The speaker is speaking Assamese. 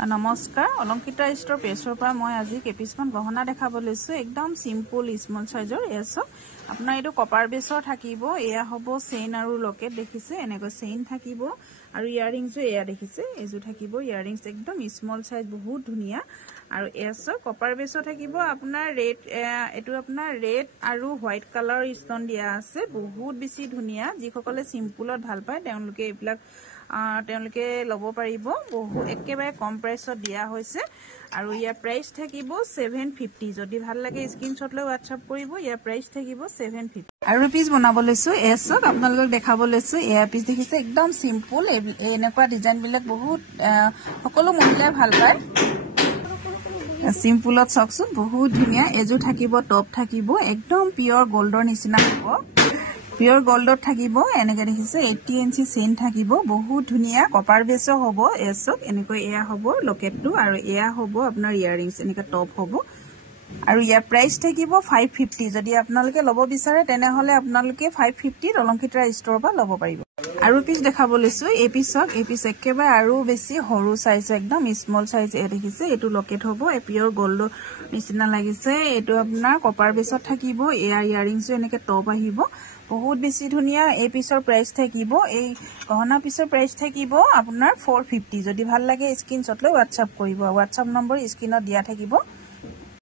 নমস্কাৰ অলংকিতা ষ্টৰ পেজৰ পৰা মই আজি কেপিছমান গহনা দেখাব লৈছো একদম সিম্পল স্মল সাইজৰ এছো আপোনাৰ এটো কপাৰ বেছৰ থাকিব এয়া হ'ব চেইন আৰু লকেট দেখিছে এনেকৈ চেইন থাকিব আৰু ইয়াৰিংছো এয়া দেখিছে এজু থাকিব ইয়াৰিংছ একদম স্মল সাইজ বহুত ধুনিয়া আৰু এছো কপাৰ বেছৰ থাকিব আপোনাৰ ৰেড এটো আপোনাৰ ৰেড আৰু হোৱাইট কালাৰ ষ্টন দিয়া আছে বহুত বেছি ধুনিয়া যিসকলে সিম্পলত ভাল পায় তেওঁলোকে এইবিলাক তেওঁলোকে লব পাৰিব বহু একেবাৰে কম প্ৰাইসত দিয়া হৈছে আৰু ইয়াৰ প্ৰাইস থাকিব 750 যদি ভাল লাগে স্ক্ৰিনশ্বট লৈ WhatsApp কৰিব ইয়াৰ প্ৰাইস থাকিব 750 আৰু পিস বনাব লৈছো এছক আপোনালোকক দেখাব লৈছো এয়া পিস দেখিছে একদম সিম্পল এনেকুৱা ডিজাইন বিলাক বহুত সকলো মহিলাই ভাল পায় সিম্পলত চকছো বহুত ধুনিয়া এজু থাকিব টপ থাকিব একদম পিওর গোল্ডৰ নিচিনা হ'ব পিওর গোল্ডত থাকিব এনেকে দেখিছে 80 ইঞ্চি চেইন থাকিব বহুত ধুনিয়া কপাৰ বেছৰ হ'ব এছক এনেকৈ এয়া হ'ব লকেটটো আৰু এয়া হ'ব আপোনাৰ ইয়াৰিংছ এনেকে টপ হ'ব আৰু ইয়াৰ প্ৰাইস থাকিব 550 যদি আপোনালোকে লব বিচাৰে তেনে হলে আপোনালোকে 550 অলংকিতা ষ্টৰৰ পৰা লব পাৰিব আৰু পিস দেখাব লৈছো এই পিস একেবাৰে আৰু বেছি সৰু সাইজ একদম স্মল সাইজ এ দেখিছে এটো লকেট হ'ব এ পিওর গোল্ড নিচিনা লাগিছে এটো আপোনাৰ কপাৰ বেছত থাকিব এয়াৰ ইয়াৰিংছো এনেকে টপ আহিব বহুত বেছি ধুনিয়া এই পিসৰ প্ৰাইস থাকিব এই গহনা পিসৰ প্ৰাইস থাকিব আপোনাৰ 450 যদি ভাল লাগে স্ক্ৰিনশ্বট লৈ WhatsApp কৰিব WhatsApp নম্বৰ স্ক্ৰিনত দিয়া থাকিব